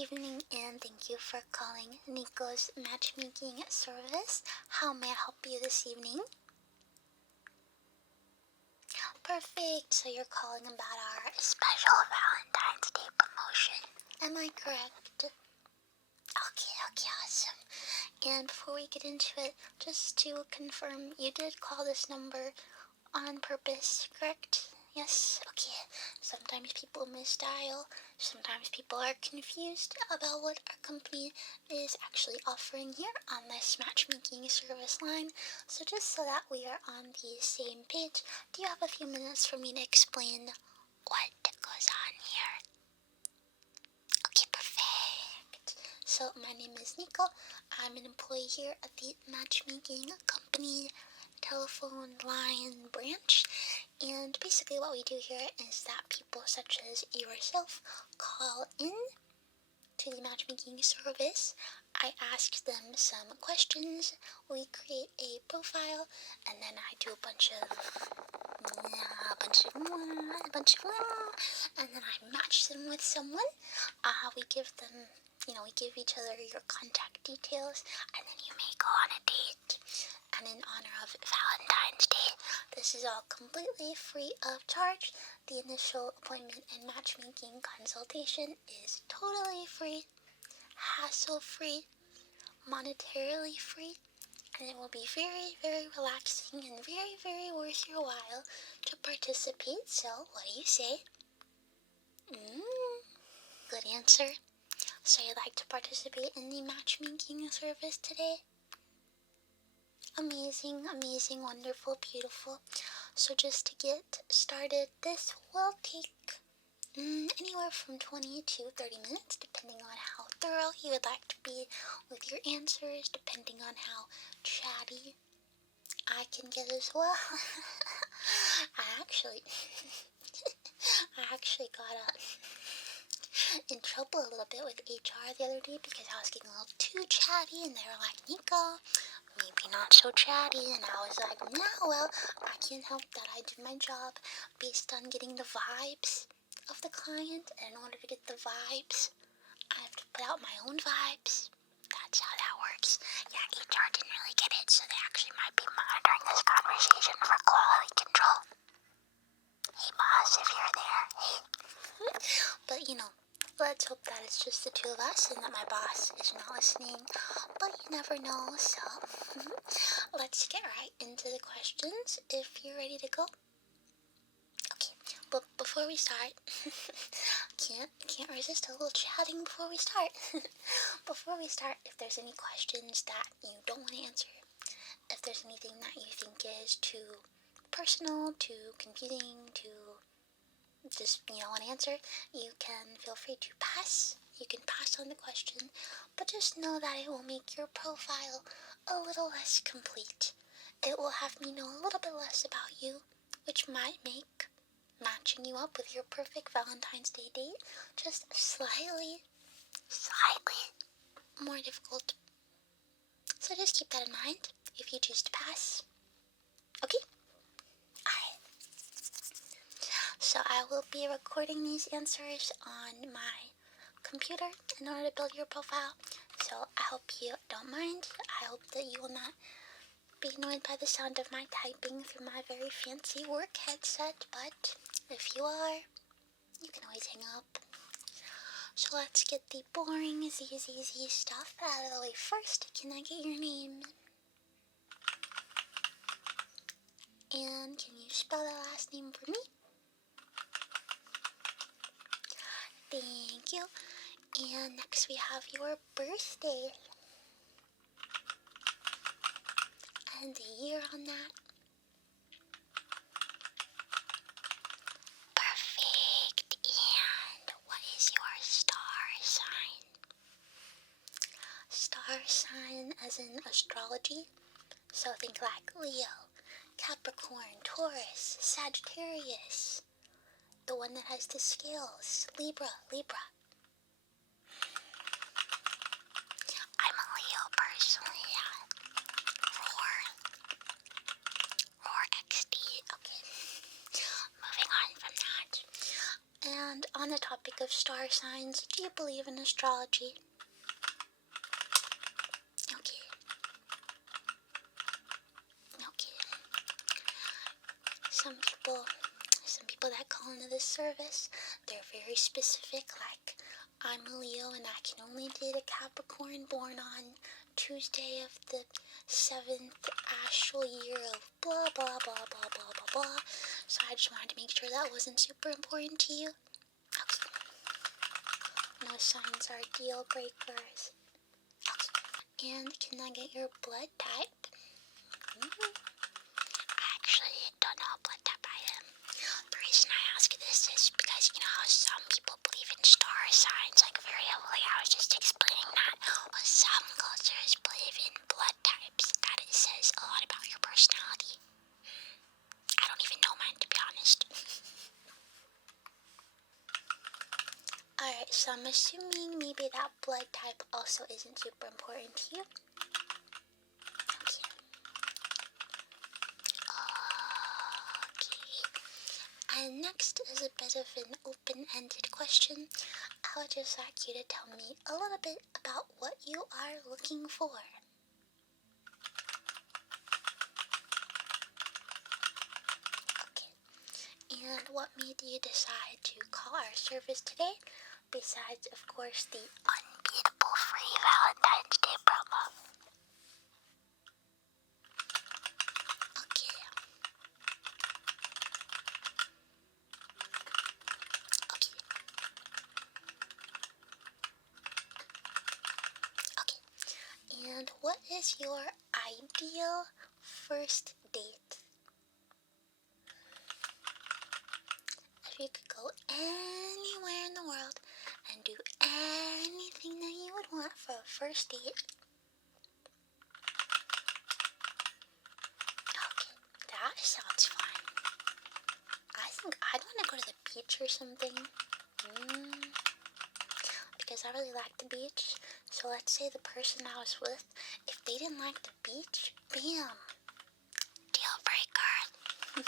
evening, and thank you for calling Nico's matchmaking service. How may I help you this evening? Perfect, so you're calling about our special Valentine's Day promotion. Am I correct? Okay, awesome. And before we get into it, just to confirm, you did call this number on purpose, correct? Yes? Okay. Sometimes people misdial. Sometimes people are confused about what our company is actually offering here on this matchmaking service line. So just so that we are on the same page, do you have a few minutes for me to explain what goes on here? Okay, perfect. So my name is Nico. I'm an employee here at the matchmaking company telephone line branch, and basically what we do here is that people such as yourself call in to the matchmaking service. I ask them some questions, we create a profile, and then I do a bunch of and then I match them with someone. We give them, we give each other your contact details, and then you may go on a date. And in honor of Valentine's Day, this is all completely free of charge. The initial appointment and matchmaking consultation is totally free, hassle-free, monetarily free, and it will be very, very relaxing and very, very worth your while to participate. So, what do you say? Good answer. So you'd like to participate in the matchmaking service today? Amazing, amazing, wonderful, beautiful. So just to get started, this will take anywhere from 20 to 30 minutes, depending on how thorough you would like to be with your answers, depending on how chatty I can get as well. I actually got in trouble a little bit with HR the other day because I was getting a little too chatty, and they were like, Nico, maybe not so chatty, and I was like, no, well, I can't help that. I do my job based on getting the vibes of the client, and in order to get the vibes, I have to put out my own vibes. That's how that works. Yeah, HR didn't really get it, so they actually might be monitoring this conversation for quality control. Hey boss, if you're there, hey. But let's hope that it's just the two of us and that my boss is not listening. But you never know, so let's get right into the questions if you're ready to go. Okay, but before we start, can't resist a little chatting before we start. Before we start, if there's any questions that you don't want to answer, if there's anything that you think is too personal, too confusing, too just want to answer, you can feel free to pass. You can pass on the question, but just know that it will make your profile a little less complete. It will have me know a little bit less about you, which might make matching you up with your perfect Valentine's Day date just slightly more difficult. So just keep that in mind if you choose to pass. Okay? Alright. So I will be recording these answers on my computer in order to build your profile. So I hope you don't mind. I hope that you will not be annoyed by the sound of my typing through my very fancy work headset. But if you are, you can always hang up. So let's get the boring, easy stuff out of the way first. Can I get your name? And can you spell the last name for me? Thank you. And next we have your birthday. And the year on that. Perfect. And what is your star sign? Star sign as in astrology. So think like Leo, Capricorn, Taurus, Sagittarius. The one that has the scales. Libra. I'm a Leo personally, yeah. Roar XD. Okay. Moving on from that. And on on the topic of star signs, do you believe in astrology? Okay. Okay. Some people that call into this service, they're very specific, like, I'm a Leo and I can only date a Capricorn born on Tuesday of the 7th astral year of blah, blah, blah, blah, blah, blah, blah. So I just wanted to make sure that wasn't super important to you. Okay. No signs are deal breakers. Okay. And can I get your blood type? I actually don't know what blood type I am. The reason I ask this is because, you know how some people believe in star signs, like very heavily. I was just explaining that. Well, some cultures believe in blood types, that it says a lot about your personality. I don't even know mine, to be honest. Alright, so I'm assuming maybe that blood type also isn't super important to you. Okay. And next is a bit of an open-ended question. I would just like you to tell me a little bit about what you are looking for. Okay. And what made you decide to call our service today? Besides, of course, the unbeatable free Valentine's Day promo. Okay. And what is your ideal first date? If you could go anywhere in the world and do anything that you would want for a first date. Okay, that sounds fun. I think I'd want to go to the beach or something. Because I really like the beach. So let's say the person I was with, if they didn't like the beach, bam! Deal breaker.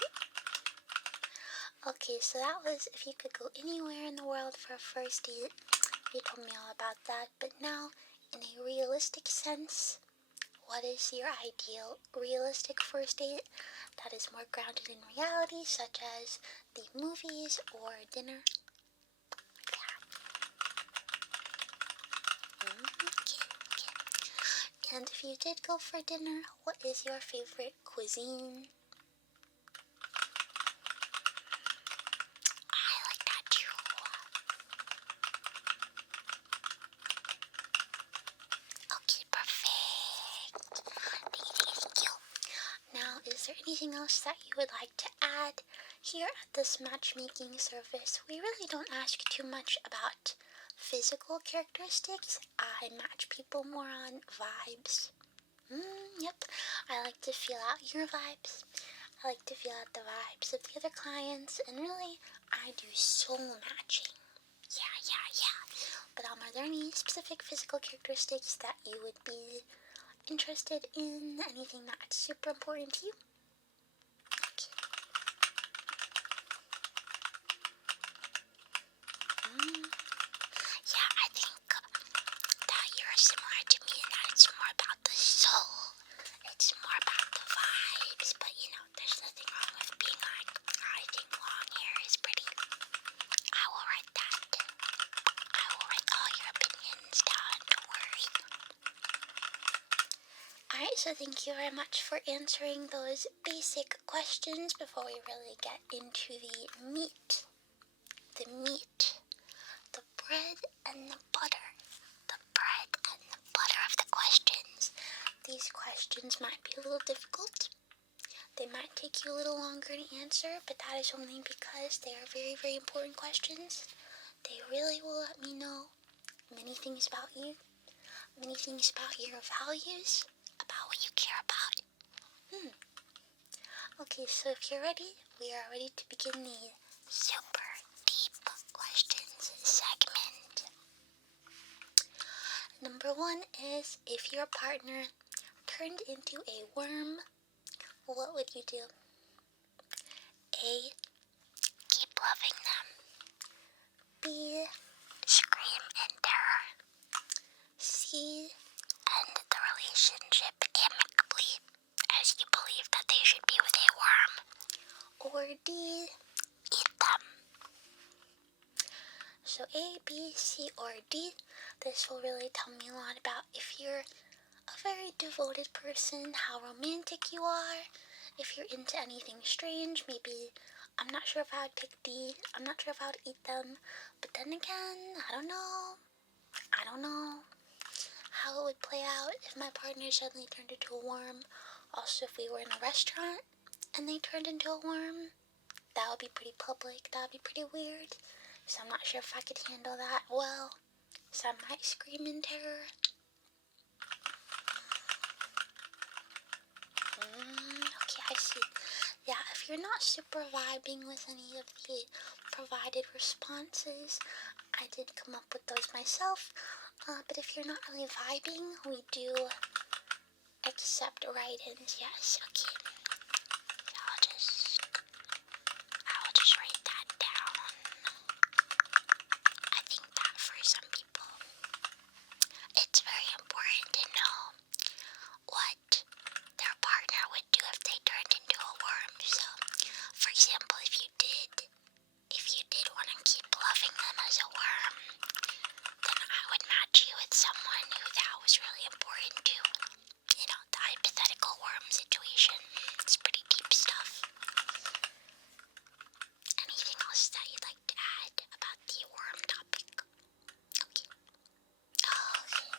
Okay, so that was if you could go anywhere in the world for a first date. You told me all about that. But now, in a realistic sense, what is your ideal realistic first date that is more grounded in reality, such as the movies or dinner? Okay. And if you did go for dinner, what is your favorite cuisine? I like that too. Okay, perfect. Thank you. Now, is there anything else that you would like to add? Here at this matchmaking service, we really don't ask too much about physical characteristics. I match people more on vibes. Yep, I like to feel out your vibes. I like to feel out the vibes of the other clients, and really, I do soul matching. Yeah. But are there any specific physical characteristics that you would be interested in? Anything that's super important to you? Okay. Yeah, I think that you're similar to me in that it's more about the soul. It's more about the vibes, but you know, there's nothing wrong with being like, I think long hair is pretty. I will write that. I will write all your opinions down, don't worry. Alright, so thank you very much for answering those basic questions before we really get into the meat. The meat. The bread and the butter. The bread and the butter of the questions. These questions might be a little difficult. They might take you a little longer to answer, but that is only because they are very, very important questions. They really will let me know many things about you, many things about your values, about what you care about. Okay, so if you're ready, we are ready to begin the super deep questions segment. Number 1 is, if your partner turned into a worm, what would you do? A. Keep loving them. B. relationship amicably, as you believe that they should be with a worm. Or D, eat them. So A, B, C, or D, this will really tell me a lot about if you're a very devoted person, how romantic you are, if you're into anything strange. Maybe, I'm not sure if I would pick D, I'm not sure if I would eat them, but then again, I don't know how it would play out if my partner suddenly turned into a worm. Also, if we were in a restaurant and they turned into a worm, that would be pretty public, that would be pretty weird, so I'm not sure if I could handle that well, so I might scream in terror. Okay, I see. Yeah, if you're not super vibing with any of the provided responses, I did come up with those myself, but if you're not really vibing, we do accept write-ins, yes, okay. I will just write that down. I think that for some people, it's very important to know what their partner would do if they turned into a worm. So, for example, if you did want to keep loving them as a worm, then I would match you with someone who that was really important to. You know, the hypothetical worm situation. It's pretty deep stuff. Anything else that you'd like to add about the worm topic? Okay. Oh, okay.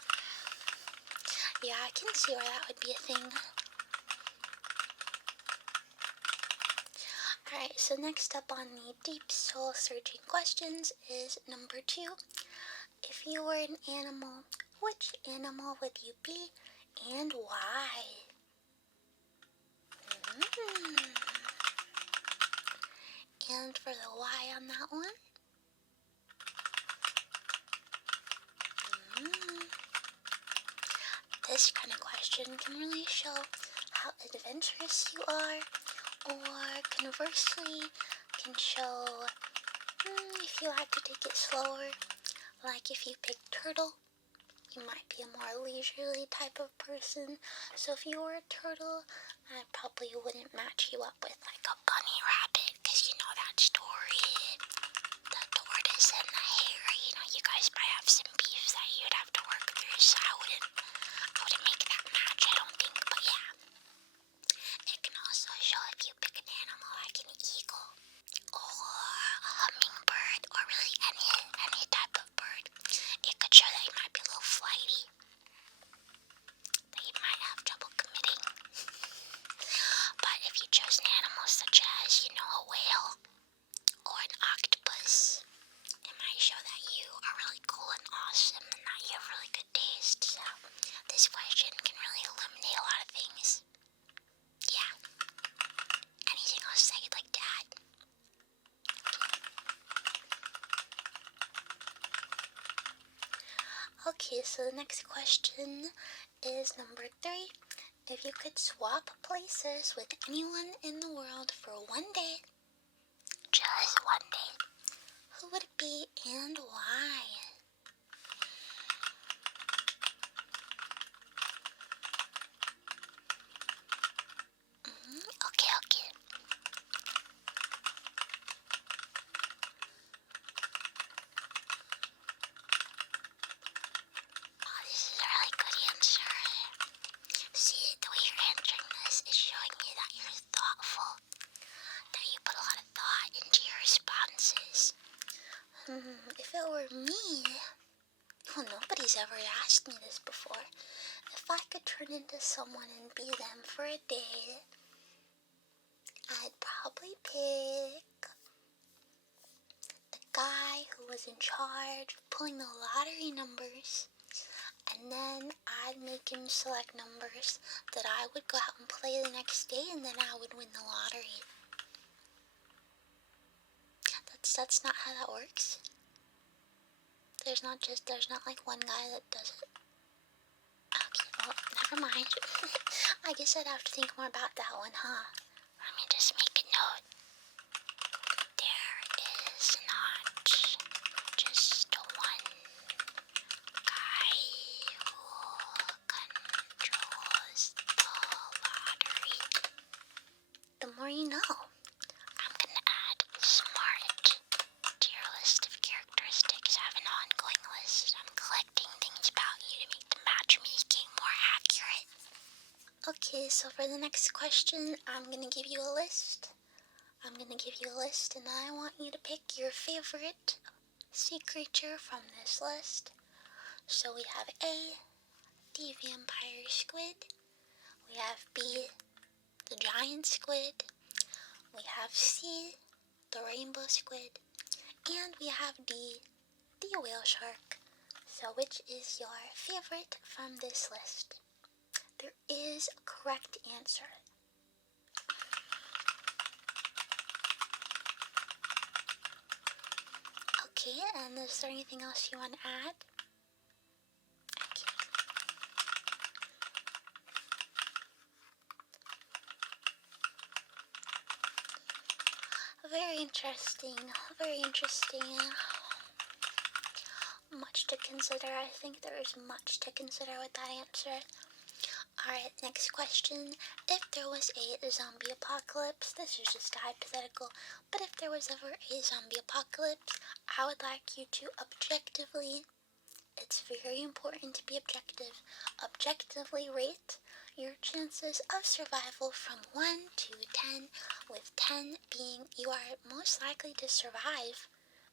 Yeah, I can see where that would be a thing. Alright, so next up on the deep soul searching questions is number 2. If you were an animal, which animal would you be and why? And for the why on that one? This kind of question can really show how adventurous you are, or conversely can show if you like to take it slower. Like if you pick turtle, you might be a more leisurely type of person. So if you were a turtle, I probably wouldn't match you up with like a bunny rabbit, because you know that story, the tortoise and the hare, you know, you guys might have some beef that you'd have to work through, so I wouldn't make that match, I don't think, but yeah. It can also show if you pick an animal like an eagle, or a hummingbird, or really any type of bird. It could show that you might be a little flighty, that you might have trouble committing. But if you chose an animal such as, you know, a whale or an octopus, it might show that you are really cool and awesome and that you have really good taste. So this question can really illuminate a lot of things. Yeah. Anything else that you'd like to add? Okay, so the next question is number 3. If you could swap places with anyone in the world for one day, just one day, who would it be and why? Okay. Oh, this is a really good answer. See, the way you're answering this is showing me that you're thoughtful, that you put a lot of thought into your responses. If it were me, well, nobody's ever asked me this before. If I could turn into someone and be them for a day, I'd probably pick the guy who was in charge of pulling the lottery numbers, and then I'd make him select numbers that I would go out and play the next day, and then I would win the lottery. That's not how that works. There's not like one guy that does it. Okay, well, never mind. I guess I'd have to think more about that one, huh? Let me just make a note. There is not just one guy who controls know. I'm gonna add smart to your list of characteristics. I have an ongoing list. I'm collecting things about you to make the matchmaking more accurate. Okay, so for the next question, I'm gonna give you a list. I'm gonna give you a list, and I want you to pick your favorite sea creature from this list. So we have A, the vampire squid. We have B, the giant squid. We have C, the rainbow squid. And we have D, the whale shark. So which is your favorite from this list? There is a correct answer. Okay, and is there anything else you want to add? Okay. Very interesting, very interesting. Much to consider. I think there is much to consider with that answer. Alright, next question. If there was a zombie apocalypse, this is just hypothetical, but if there was ever a zombie apocalypse, I would like you to objectively, it's very important to be objective, objectively rate your chances of survival from 1 to 10, with 10 being you are most likely to survive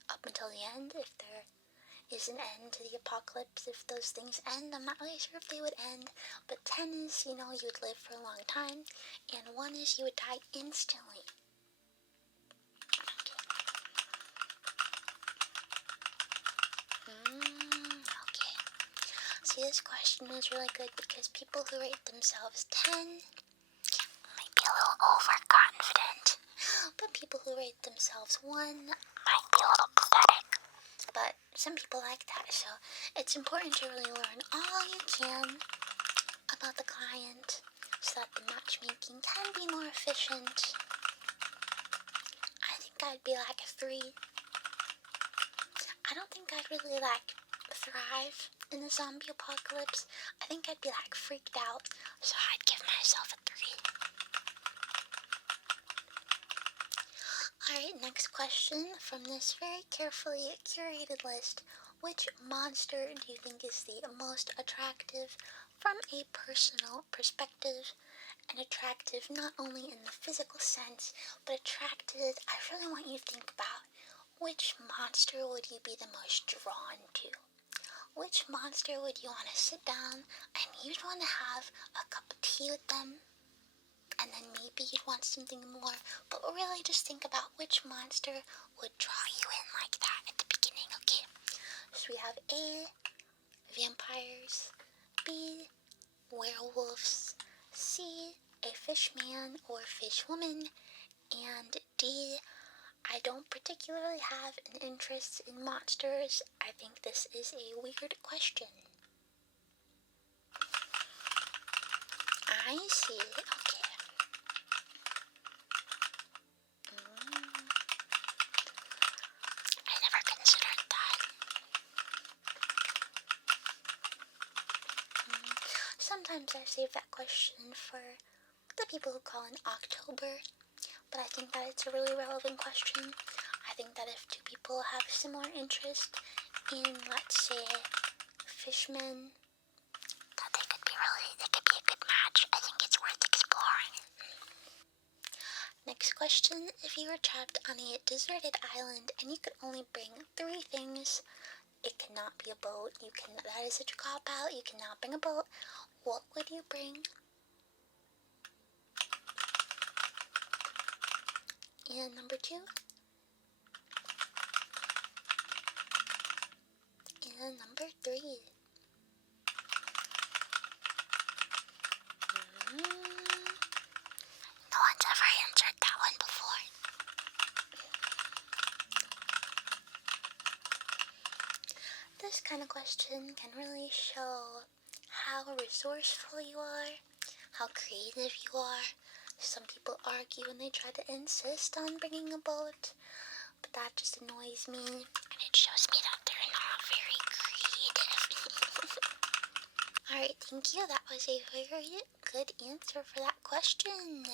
up until the end. If there is an end to the apocalypse, if those things end, I'm not really sure if they would end, but 10 is, you would live for a long time, and 1 is you would die instantly. Okay. See, this question is really good because people who rate themselves 10 might be a little overconfident, but people who rate themselves 1 might be a little pathetic. But some people like that, so it's important to really learn all you can about the client so that the matchmaking can be more efficient. I think I'd be like a 3. I don't think I'd really thrive in the zombie apocalypse. I think I'd be freaked out, so I'd give myself a 3. Alright, next question from this very carefully curated list. Which monster do you think is the most attractive from a personal perspective? And attractive not only in the physical sense, but attractive, I really want you to think about which monster would you be the most drawn to? Which monster would you want to sit down and you'd want to have a cup of tea with them? And then maybe you'd want something more, but really just think about which monster would draw you in like that at the beginning, okay? So we have A, vampires, B, werewolves, C, a fishman or fishwoman, and D, I don't particularly have an interest in monsters. I think this is a weird question. I see, okay. I never considered that. Sometimes I save that question for the people who call in October, but I think that it's a really relevant question. I think that if 2 people have similar interest in, let's say, fishmen, that they could be a good match. I think it's worth exploring. Next question, if you were trapped on a deserted island and you could only bring 3 things, it cannot be a boat, that is such a cop-out, you cannot bring a boat, what would you bring? And number 2. And number 3. No one's ever answered that one before. This kind of question can really show how resourceful you are, how creative you are. Some people argue when they try to insist on bringing a boat, but that just annoys me, and it shows me that they're not very creative. Alright, thank you. That was a very good answer for that question.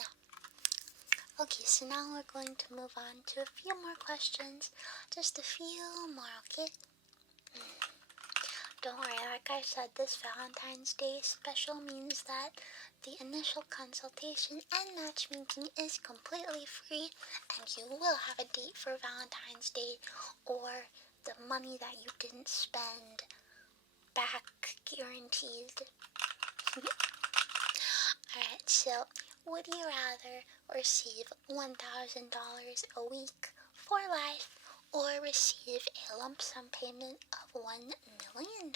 Okay, so now we're going to move on to a few more questions. Just a few more, okay? Don't worry, like I said, this Valentine's Day special means that the initial consultation and matchmaking is completely free, and you will have a date for Valentine's Day, or the money that you didn't spend back, guaranteed. Alright, so would you rather receive $1,000 a week for life, or receive a lump sum payment of $1 million?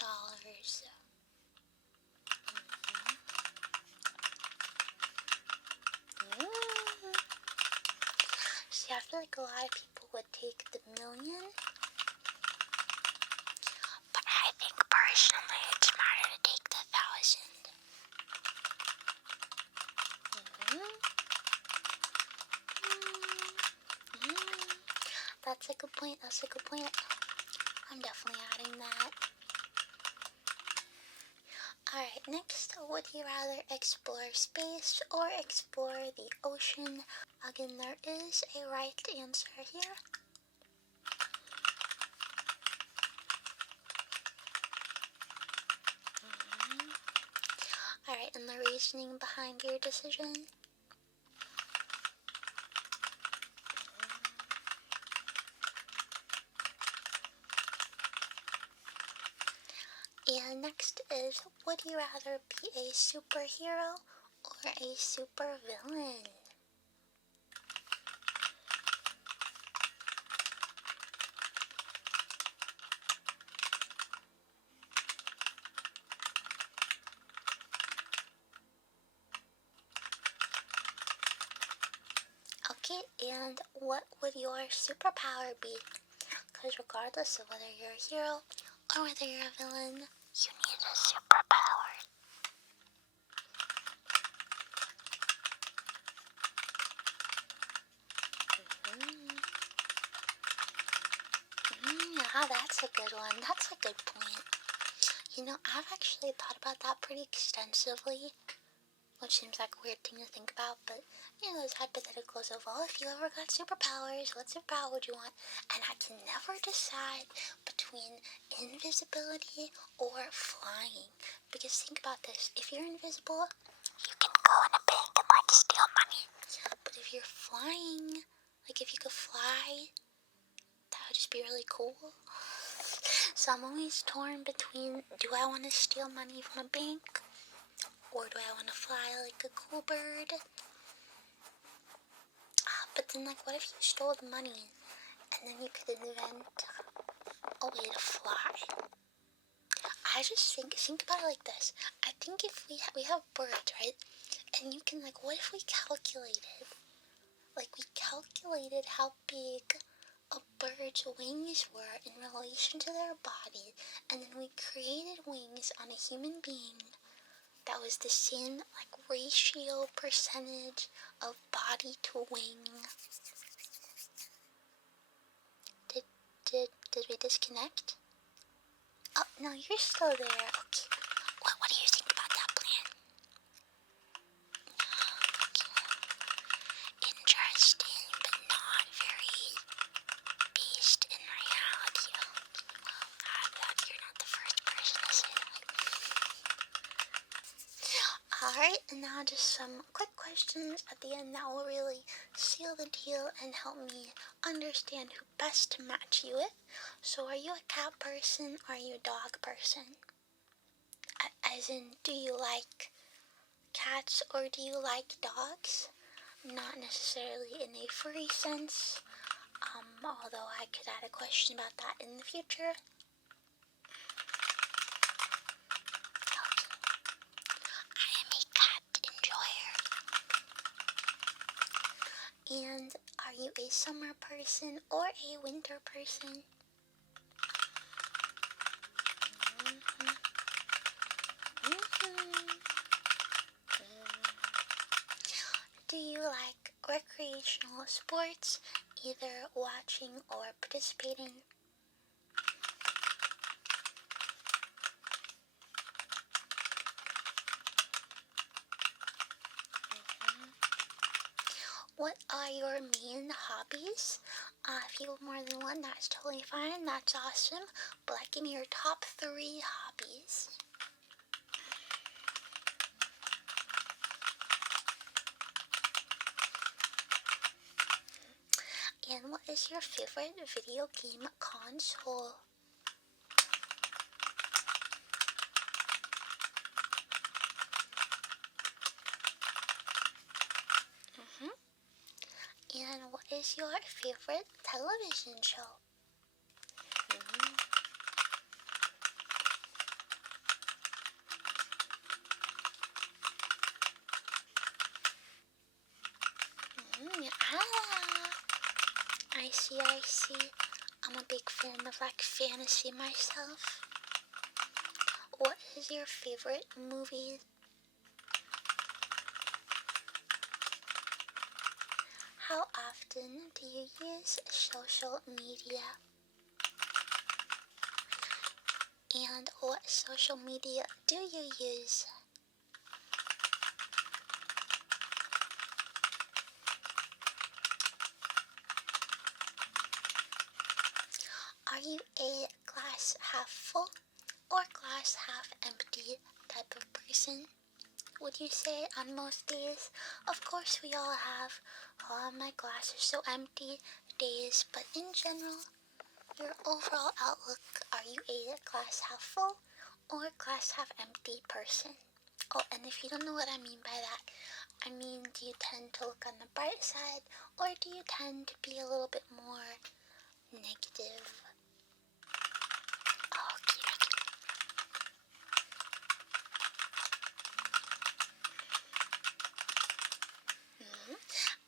See, I feel like a lot of people would take the million, but I think personally it's smarter to take the 1,000. That's a good point, that's a good point. I'm definitely adding that. Alright, next, would you rather explore space or explore the ocean? Again, there is a right answer here. Alright, and the reasoning behind your decision? And next is, would you rather be a superhero or a supervillain? Okay, and what would your superpower be? Because regardless of whether you're a hero or whether you're a villain, you need a superpower. Yeah, that's a good one. That's a good point. You know, I've actually thought about that pretty extensively, which seems like a weird thing to think about, but, you know, those hypotheticals of, well, if you ever got superpowers, what superpower would you want? And I can never decide between invisibility or flying. Because think about this, if you're invisible, you can go in a bank and, like, steal money. But if you're flying, like, if you could fly, that would just be really cool. So I'm always torn between, do I want to steal money from a bank? Or do I want to fly like a cool bird? But then, like, what if you stole the money and then you could invent a way to fly? I just think about it like this. I think if we have birds, right? And you can, like, what if we calculated how big a bird's wings were in relation to their body, and then we created wings on a human being that was the same, like, ratio percentage of body to wing. Did we disconnect? Oh, no, you're still there. Okay. What do you think about that plan? Okay. Interesting, but not very based in reality. Well, you're not the first person to say that. Alright, and now just some quick questions at the end that will really seal the deal and help me understand who best to match you with. So are you a cat person or are you a dog person? As in, do you like cats or do you like dogs? Not necessarily in a furry sense, although I could add a question about that in the future. And are you a summer person or a winter person? Do you like recreational sports, either watching or participating? What are your main hobbies? If you have more than one, that's totally fine. That's awesome. But like, give me your top 3 hobbies. And what is your favorite video game console? And what is your favorite television show? I see. I'm a big fan of like fantasy myself. What is your favorite movie? How often do you use social media? And what social media do you use? Are you a glass half full or glass half empty type of person? Would you say on most days? Of course we all have, my glass is so empty days, but in general, your overall outlook, are you a glass half full or glass half empty person? Oh, and if you don't know what I mean by that, I mean, do you tend to look on the bright side, or do you tend to be a little bit more negative?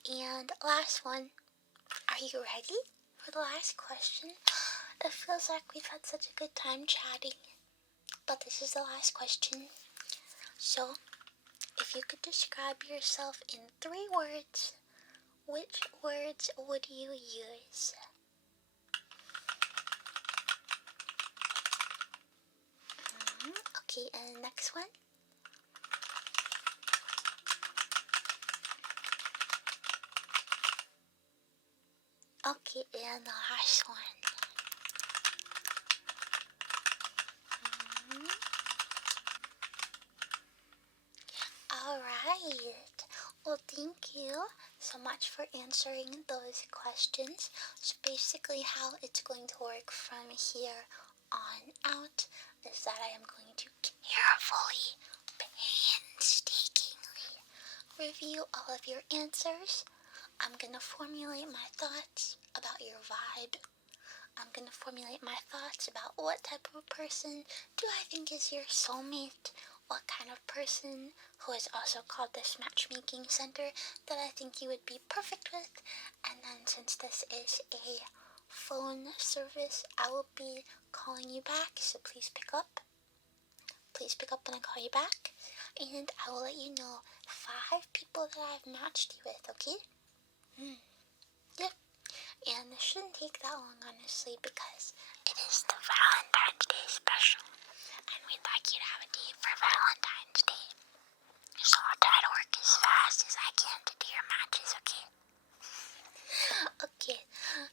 And last one, are you ready for the last question? It feels like we've had such a good time chatting, but this is the last question. So, if you could describe yourself in 3 words, which words would you use? Okay, and the next one? Okay, and the last one. Alright, well thank you so much for answering those questions. So basically how it's going to work from here on out is that I am going to carefully, painstakingly review all of your answers. I'm going to formulate my thoughts about your vibe. I'm going to formulate my thoughts about what type of person do I think is your soulmate, what kind of person who is also called this matchmaking center that I think you would be perfect with. And then since this is a phone service, I will be calling you back, so please pick up. Please pick up when I call you back, and I will let you know 5 people that I've matched you with, okay? Yep. And this shouldn't take that long, honestly, because it is the Valentine's Day special, and we'd like you to have a date for Valentine's Day. So I'll try to work as fast as I can to do your matches, okay? Okay,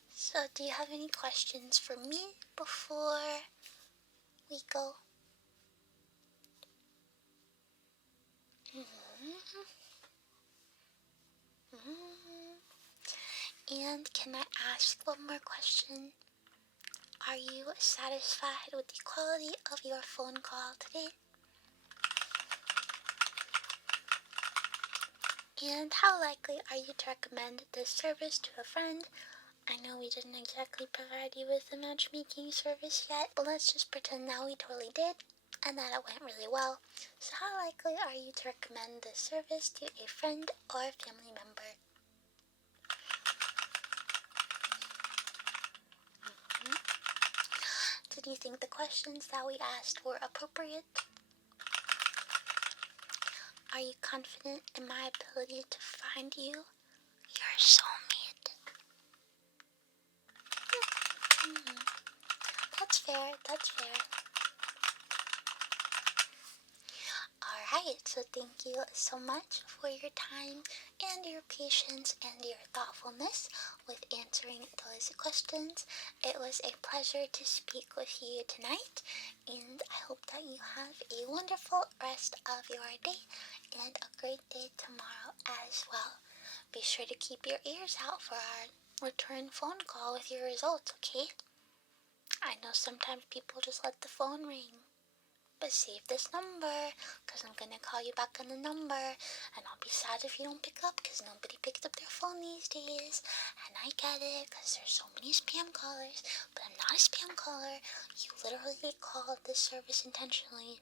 so do you have any questions for me before we go? And can I ask one more question? Are you satisfied with the quality of your phone call today? And how likely are you to recommend this service to a friend? I know we didn't exactly provide you with a matchmaking service yet, but let's just pretend that we totally did, and that it went really well. So how likely are you to recommend this service to a friend or a family member? Did you think the questions that we asked were appropriate? Are you confident in my ability to find you your soulmate? That's fair. Alright, so thank you so much for your time and your patience and your thoughtfulness with answering those questions. It was a pleasure to speak with you tonight, and I hope that you have a wonderful rest of your day and a great day tomorrow as well. Be sure to keep your ears out for our return phone call with your results, okay? I know sometimes people just let the phone ring. But save this number, because I'm gonna call you back on the number, and I'll be sad if you don't pick up, because nobody picks up their phone these days, and I get it, because there's so many spam callers, but I'm not a spam caller. You literally called this service intentionally